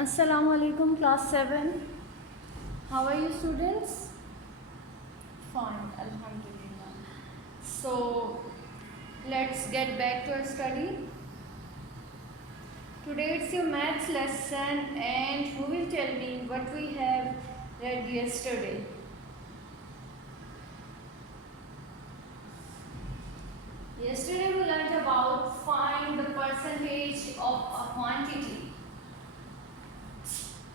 Assalamu alaikum, class 7. How are you, students? Fine, alhamdulillah. So, let's get back to our study. Today it's your maths lesson, and who will tell me what we have read yesterday? Yesterday we learned about find the percentage of a quantity.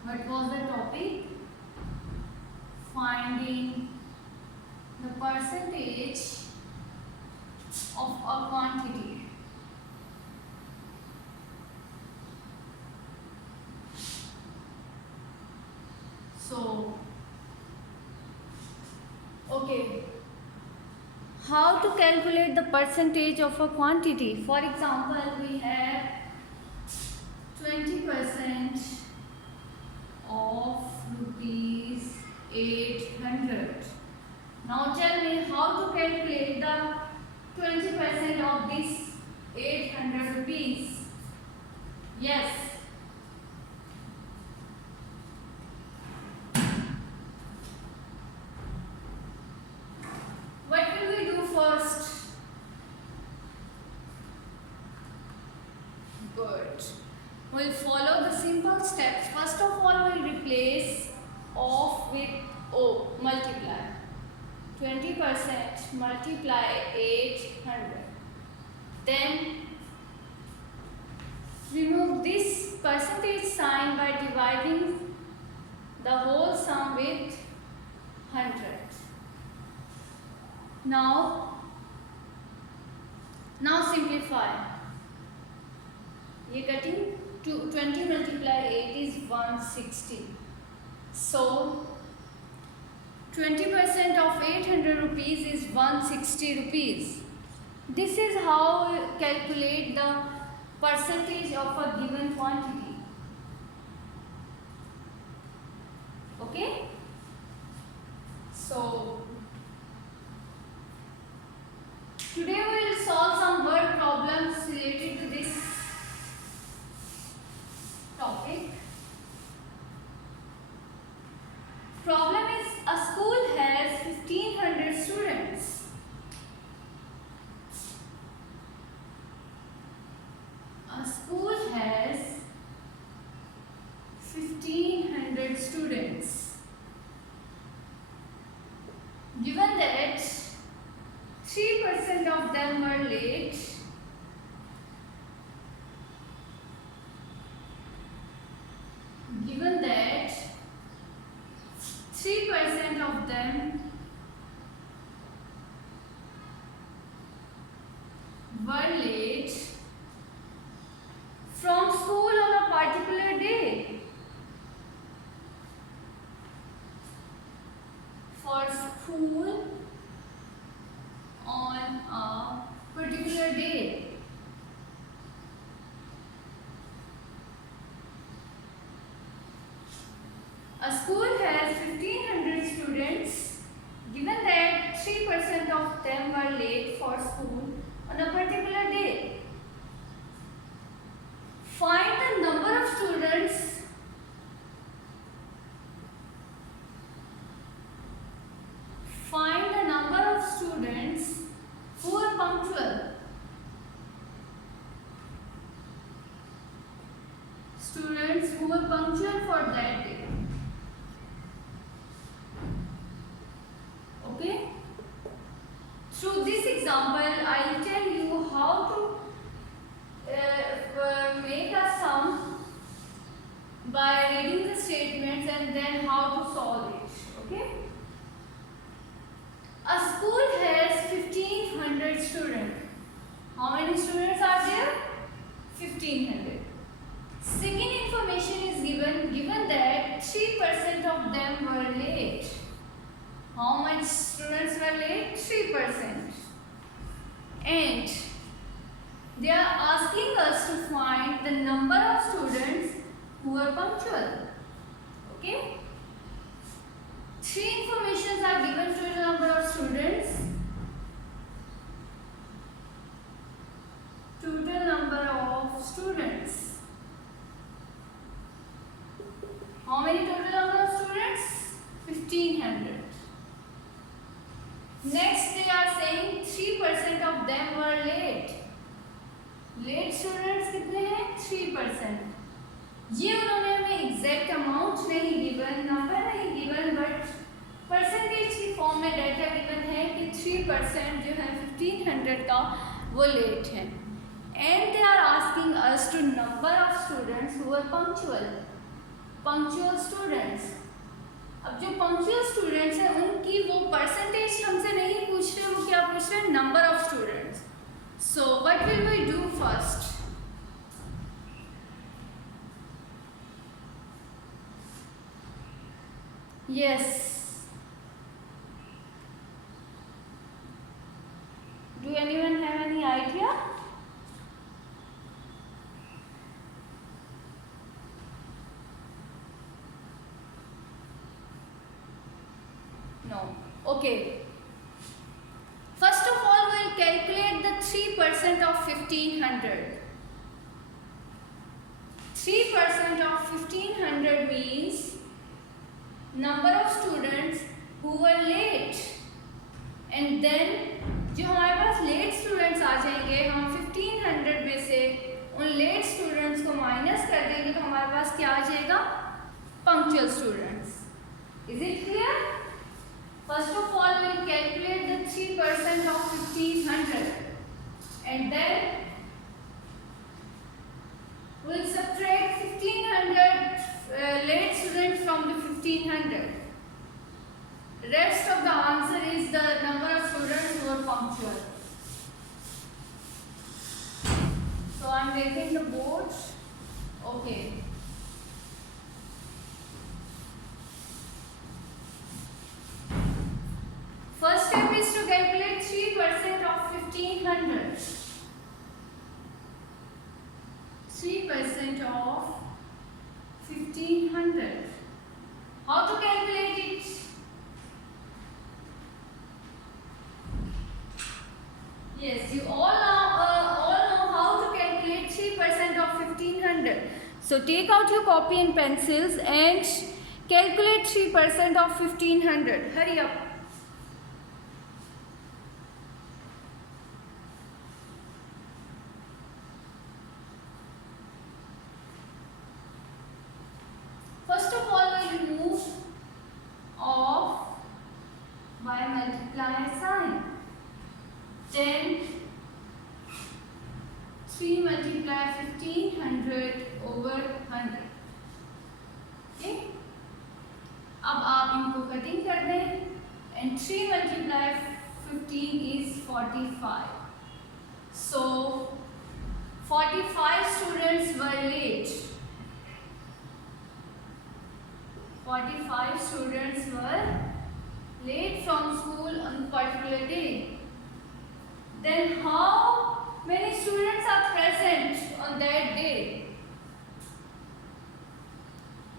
What was the topic? Finding the percentage of a quantity. So, okay. How to calculate the percentage of a quantity? For example, we have 20% of rupees 800. Now tell me how to calculate the 20% of this 800 rupees. Yes. What will we do first? Good. We'll follow the simple steps. First of all, we'll replace of with O, multiply. 20% multiply 800. Then remove this percentage sign by dividing the whole sum with 100. Now simplify. ये cutting to 20 multiply 8 is 160. So 20% of 800 rupees is 160 rupees. This is how we calculate the percentage of a given quantity. Okay? So today we will solve some word problems related to this topic. Problem is a school has 1500 students. A school has 1500 students. Given that 3% of them were late, given that 3% of them were late from school on a particular day. For school on a particular day. A school has 1500 students. Given that 3% of them were late for school on a particular day. Find the number of students who are punctual. Students who are punctual for that day. Okay? Through this example, I will tell you how to make a sum by reading the statements and then how to solve it. Okay? A school has 1500 students. How many students are there? 1500. Second information is given that 3% of them were late. How much students were late? 3%. And they are asking us to find the number of students who are punctual. Okay? 3 informations are given to the number of students. Total number of students. How many total number of students? 1500. Next they are saying 3% of them were late. Late students कितने हैं? 3%. ये उन्होंने हमें exact amount नहीं given, number नहीं given, but percentage की form में data given है कि 3% जो है 1500 का वो लेट है. And they are asking us to number of students who are punctual students. अब जो पंक्चुअल स्टूडेंट्स हैं उनकी वो परसेंटेज हमसे नहीं पूछ रहे, वो क्या पूछ रहे हैं? Number of students. So what will we do first? Yes. Do anyone have any idea? No. Okay. First of all, we'll calculate the 3% of 1500. 3% of 1500 means number of students who were late, and then जो हमारे पास late students आ जाएंगे, हम 1500 में से उन late students को minus कर देंगे तो हमारे पास क्या आ जाएगा? Punctual students. Is it clear? First of all we'll calculate the 3% of 1500 and then we'll subtract 1500 late students from the 1500. Rest of the answer is the number of students who are punctual. So I am taking the board. Okay. First step is to calculate 3% of 1500. 3% of 1500. How to calculate it? Yes, you all know how to calculate 3% of 1500. So take out your copy and pencils and calculate 3% of 1500. Hurry up. First of all, we remove off by multiplier sign. Then 3 multiply 1500 over 100. Okay? अब आप इनको cutting कर दें. And 3 multiply 15 is 45. So 45 students were late. 45 students were late from school on a particular day. Then how many students are present on that day?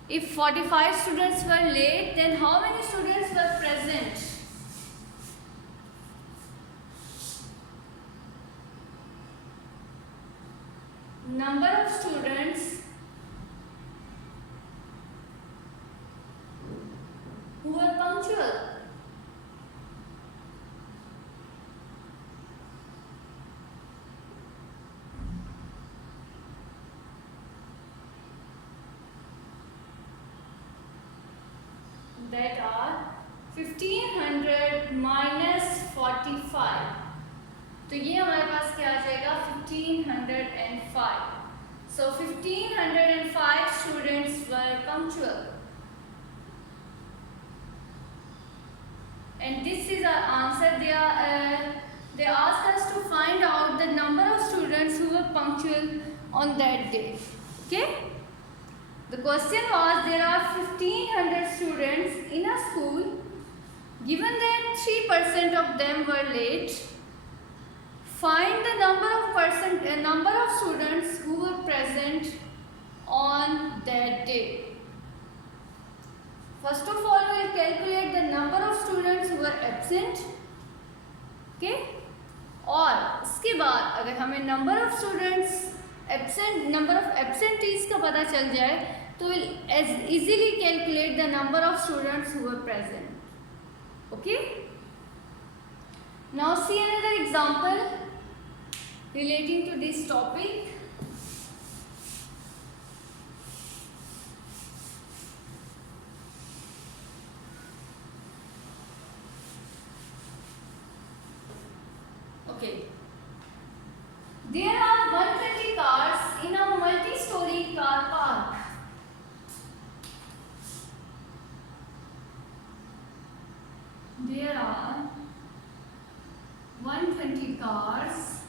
If 45 students were late, then how many students were present? Number of students who were punctual. That are 1500 minus 45. तो ये हमारे पास क्या आ जाएगा? 1505. So 1505 students were punctual. And this is our answer. They asked us to find out the number of students who were punctual on that day. Okay? The question was, there are 1500 students in a school. Given that 3% of them were late, find the number of students who were present on that day. First of all, we will calculate the number of students who were absent. Okay? और इसके बाद अगर हमें number of absentees का पता चल जाए, तो we'll as easily calculate the number of students who were present. Okay. Now see another example relating to this topic. Okay. There are 120 cars in a multi-story car park. There are 120 cars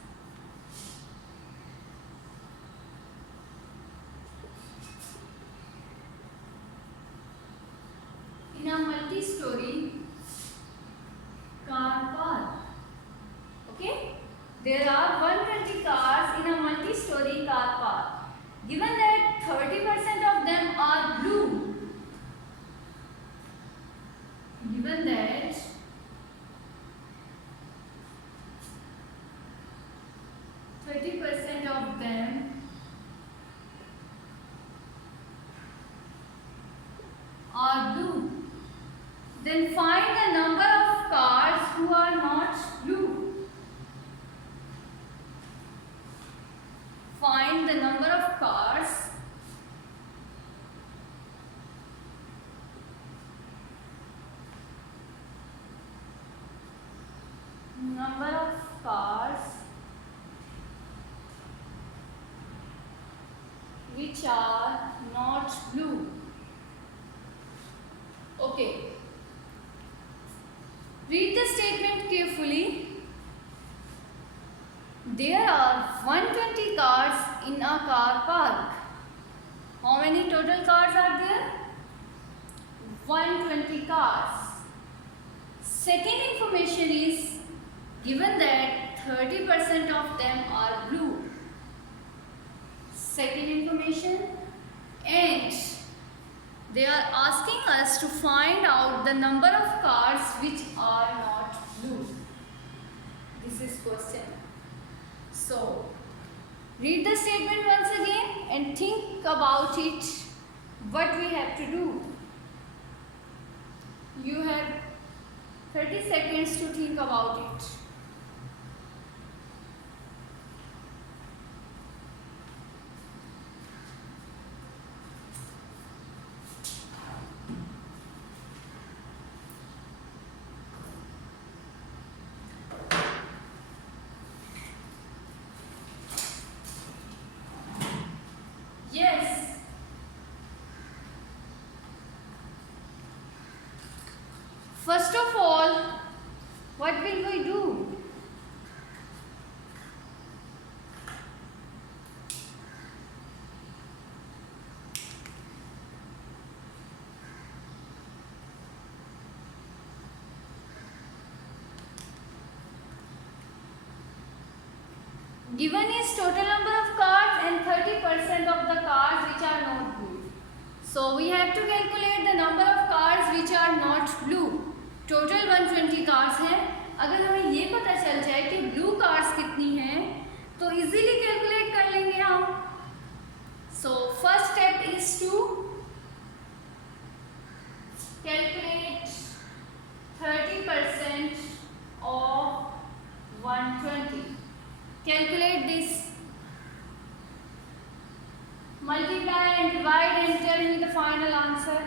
in a multi-story car park. Okay? There are 120 cars in a multi-story car park. Given that 30% of them are blue, given that 30% of them are blue, then find the number of cars who are not blue. Find the number of cars which are not blue. Okay. Read the statement carefully. There are 120 cars in a car park. How many total cars are there? 120 cars. Second information is given that 30% of them are blue. Second information, and they are asking us to find out the number of cars which are not blue. This is question. So, read the statement once again and think about it, what we have to do. You have 30 seconds to think about it. Yes. First of all, what will we do? Given is total number of cars and 30% of the cars which are not blue. So we have to calculate the number of cars which are not blue. Total 120 cars हैं. अगर हमें ये पता चल जाए कि blue cars कितनी हैं तो इजीली कैलकुलेट कर लेंगे हम. So first step is to calculate 30% of 120. Calculate this. Multiply and divide and tell me the final answer.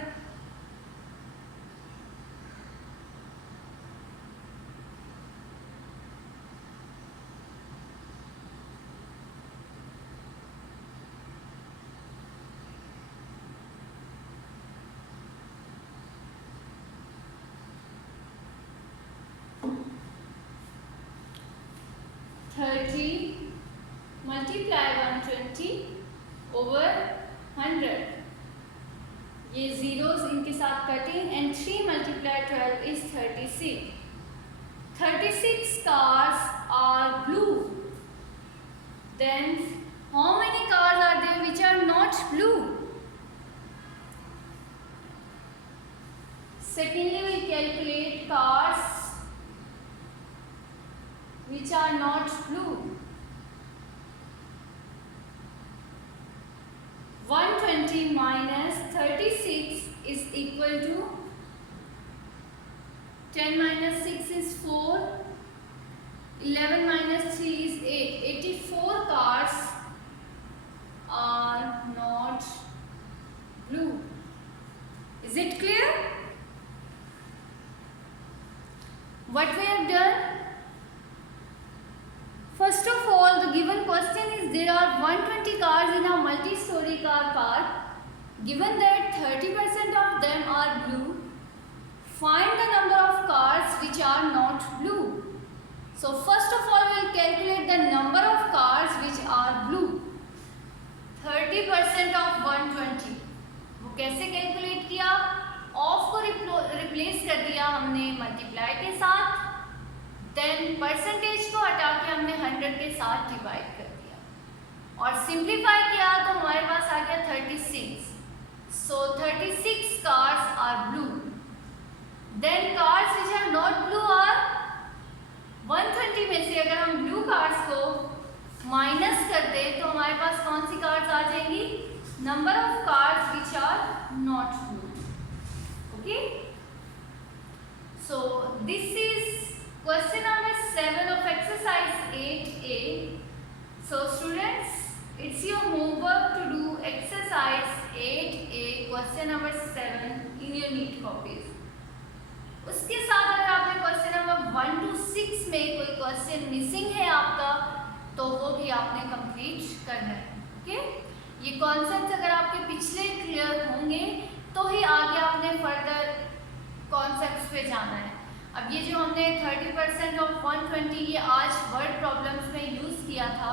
multiply 120 over 100. ये zeros इनके साथ cutting and 3 multiply 12 is 36. 36 cars are blue. Then how many cars are there which are not blue? Secondly, we calculate cars which are not blue. 120 minus 10 minus 6 is 4. 11 minus 3 is 8. 84 cars are not blue. Is it clear? What we have done? First of all, the given question is there are 120 cars in a multi-story car park. Given that 30% of them are blue, find the number of cars which are not blue. So first of all, we will calculate the number of cars which are blue. 30% of 120. वो कैसे calculate किया? Of को replace कर दिया हमने multiply के साथ, then percentage को हटा के हमने 100 के साथ डिवाइड कर दिया और सिंप्लीफाई किया तो हमारे पास आ गया 36. So 36 cars are blue. Then cars which are not blue are 120 में से अगर हम ब्लू कार्स को माइनस कर दें तो हमारे पास कौन सी कार्स आ जाएंगी? Number of cars which are not blue. Okay, so this is question number 7 of exercise 8A. So students, it's your homework to do exercise 8A question number 7 in your neat copies. उसके साथ अगर आपने question number 1 to 6 में कोई question missing है आपका तो वो भी आपने कंप्लीट करना है. ओके, ये कॉन्सेप्ट्स अगर आपके पिछले क्लियर होंगे तो ही आगे आपने फर्दर कॉन्सेप्ट्स पे जाना है. अब ये जो हमने 30% ऑफ 120 ये आज वर्ड प्रॉब्लम्स में यूज़ किया था,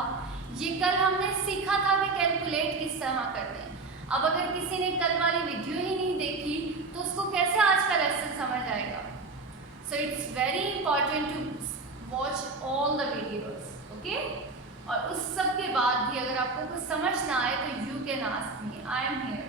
ये कल हमने सीखा था कि कैलकुलेट किस तरह करते हैं. अब अगर किसी ने कल वाली वीडियो ही नहीं देखी तो उसको कैसे आज का लेसन समझ आएगा? So it's very important to watch all the videos. Okay, और उस सब के बाद भी अगर आपको कुछ समझ ना आए तो you can ask me, I am here.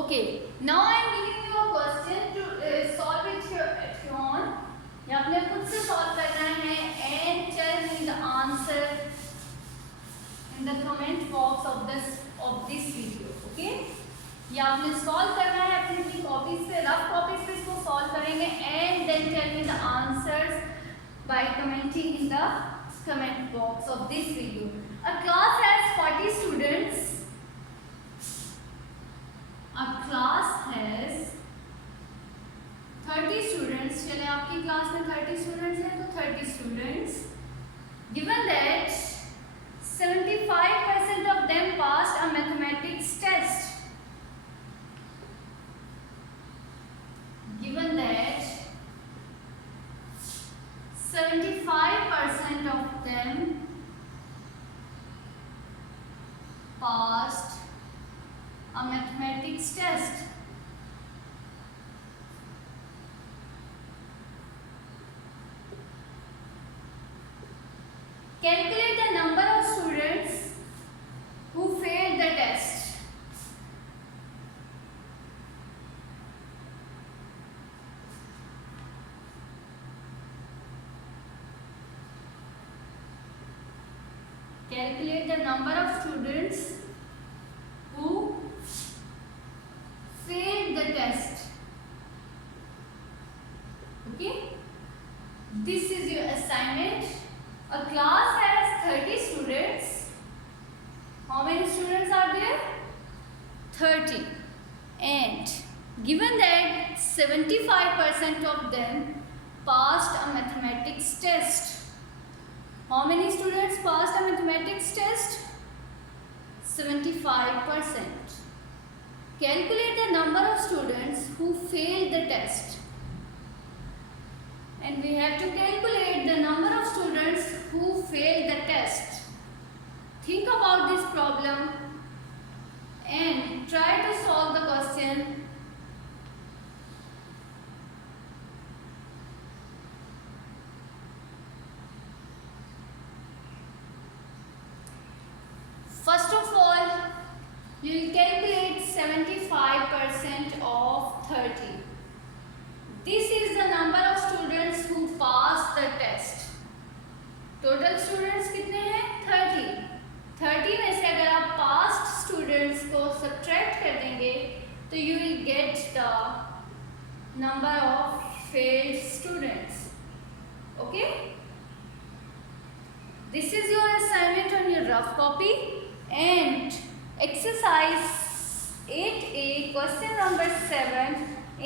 Okay, now I am giving you a question to solve it at your own. या आपने खुद से सॉल्व करना है and tell me the answer in the comment box of this video. Okay? ये आपने solve करना है अपनी कॉपीज पे, रफ कॉपीज पे इसको सॉल्व करेंगे and then tell me the answers by commenting in the comment box of this video. A class has 40 students. A class has 30 students. चले आपकी क्लास में 30 स्टूडेंट्स हैं तो 30 students. Given that 75% of them passed a mathematics test. Given that 75% of them passed a mathematics test. Calculate the number of students who failed the test. Calculate the number of students who failed the test. Okay, this is your assignment. A class has 30 students. How many students are there? 30. And given that 75% of them passed a mathematics test. How many students passed a mathematics test? 75%. Calculate the number of students who failed the test. And we have to calculate the number of students who failed the test. Think about this problem and try to solve the question. First of all, you will calculate 75% of 30. This is the number of students who passed the test. Total students कितने हैं? 30. 30 में से अगर आप पास students को subtract कर देंगे तो you will get the number of failed students. Okay, this is your assignment on your rough copy and exercise 8A question number 7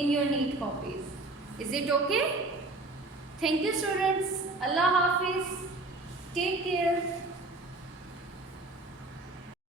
in your neat copies. Is it okay? Thank you students. Allah Hafiz. Take care.